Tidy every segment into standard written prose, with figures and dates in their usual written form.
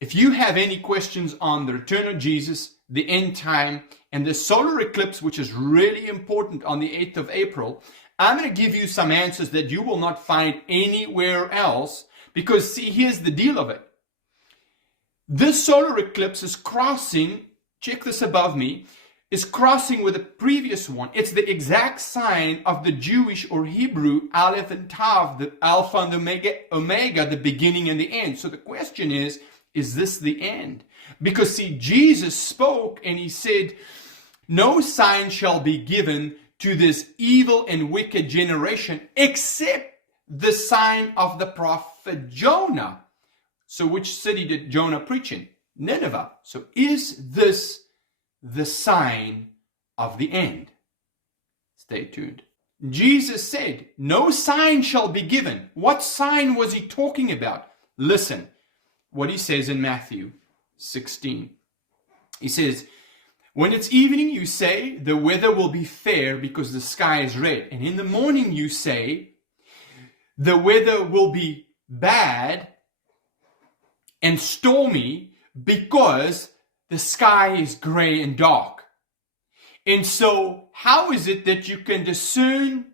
If you have any questions on the return of Jesus, the end time, and the solar eclipse, which is really important on the 8th of April, I'm going to give you some answers that you will not find anywhere else. Because, see, here's the deal of it. This solar eclipse is crossing, check this above me, is crossing with the previous one. It's the exact sign of the Jewish or Hebrew Aleph and Tav, the Alpha and Omega, the beginning and the end. So the question is this the end? Because, see, Jesus spoke and he said, no sign shall be given to this evil and wicked generation except the sign of the prophet Jonah. So which city did Jonah preach in? Nineveh. So is this the sign of the end? Stay tuned. Jesus said, no sign shall be given. What sign was he talking about? Listen what he says in Matthew 16. He says, when it's evening, you say, the weather will be fair because the sky is red. And in the morning, you say, the weather will be bad and stormy because the sky is gray and dark. And so, how is it that you can discern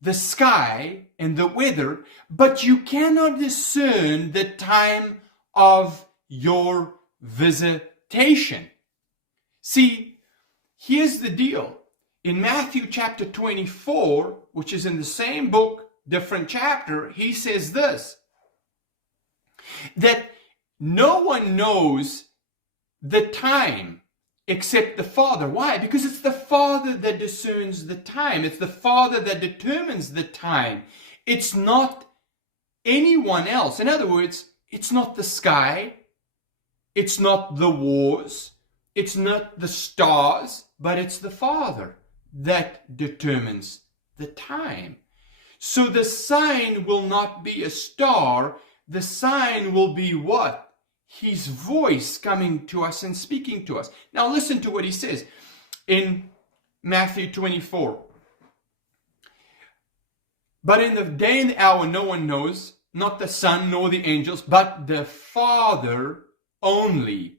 the sky and the weather, but you cannot discern the time of your visitation? See, here's the deal. In Matthew chapter 24, which is in the same book, different chapter, he says this, that no one knows the time except the Father. Why? Because it's the Father that discerns the time. It's the Father that determines the time. It's not anyone else. In other words, it's not the sky. It's not the wars. It's not the stars, but it's the Father that determines the time. So the sign will not be a star. The sign will be what? His voice coming to us and speaking to us. Now listen to what he says in Matthew 24. But in the day and the hour no one knows, not the Son nor the angels, but the Father only.